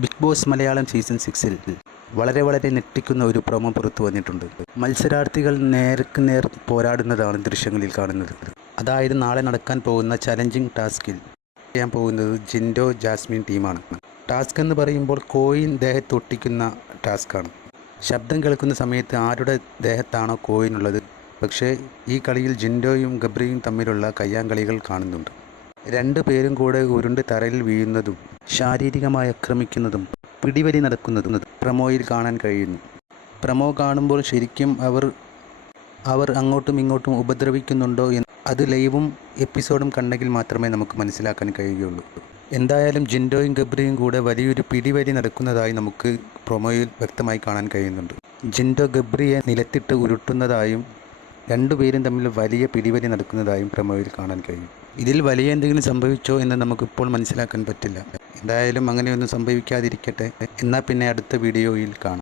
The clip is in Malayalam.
ബിഗ് ബോസ് മലയാളം സീസൺ സിക്സിൽ വളരെ വളരെ ഞെട്ടിക്കുന്ന ഒരു പ്രൊമോ പുറത്തു വന്നിട്ടുണ്ട്. മത്സരാർത്ഥികൾ നേർക്ക് നേർ പോരാടുന്നതാണ് ദൃശ്യങ്ങളിൽ കാണുന്നത്. അതായത് നാളെ നടക്കാൻ പോകുന്ന ചലഞ്ചിങ് ടാസ്കിൽ ചെയ്യാൻ പോകുന്നത് ജിൻഡോ ജാസ്മിൻ ടീമാണ്. ടാസ്ക് എന്ന് പറയുമ്പോൾ കോയിൻ ദേഹത്ത് ഒട്ടിക്കുന്ന ടാസ്ക്കാണ് ശബ്ദം കേൾക്കുന്ന സമയത്ത് ആരുടെ ദേഹത്താണോ കോയിൻ ഉള്ളത് പക്ഷേ ഈ കളിയിൽ ജിൻഡോയും ഗബ്രിയും തമ്മിലുള്ള കയ്യാങ്കളികൾ കാണുന്നുണ്ട്. രണ്ടു പേരും കൂടെ ഉരുണ്ട് തറയിൽ വീഴുന്നതും ശാരീരികമായി ആക്രമിക്കുന്നതും പിടിവലി നടക്കുന്നതും പ്രമോയിൽ കാണാൻ കഴിയുന്നു. പ്രമോ കാണുമ്പോൾ ശരിക്കും അവർ അവർ അങ്ങോട്ടും ഇങ്ങോട്ടും ഉപദ്രവിക്കുന്നുണ്ടോ എന്ന് അത് ലൈവും എപ്പിസോഡും കണ്ടെങ്കിൽ മാത്രമേ നമുക്ക് മനസ്സിലാക്കാൻ കഴിയുകയുള്ളൂ. എന്തായാലും ജിൻഡോയും ഗബ്രിയും കൂടെ വലിയൊരു പിടിവലി നടക്കുന്നതായി നമുക്ക് പ്രൊമോയിൽ വ്യക്തമായി കാണാൻ കഴിയുന്നുണ്ട്. ജിൻഡോ ഗബ്രിയെ നിലത്തിട്ട് ഉരുട്ടുന്നതായും രണ്ടുപേരും തമ്മിൽ വലിയ പിടിവലി നടക്കുന്നതായും പ്രമോയിൽ കാണാൻ കഴിയും. ഇതിൽ വലിയ എന്തെങ്കിലും സംഭവിച്ചോ എന്ന് നമുക്കിപ്പോൾ മനസ്സിലാക്കാൻ പറ്റില്ല. എന്തായാലും അങ്ങനെയൊന്നും സംഭവിക്കാതിരിക്കട്ടെ. എന്നാൽ പിന്നെ അടുത്ത വീഡിയോയിൽ കാണാം.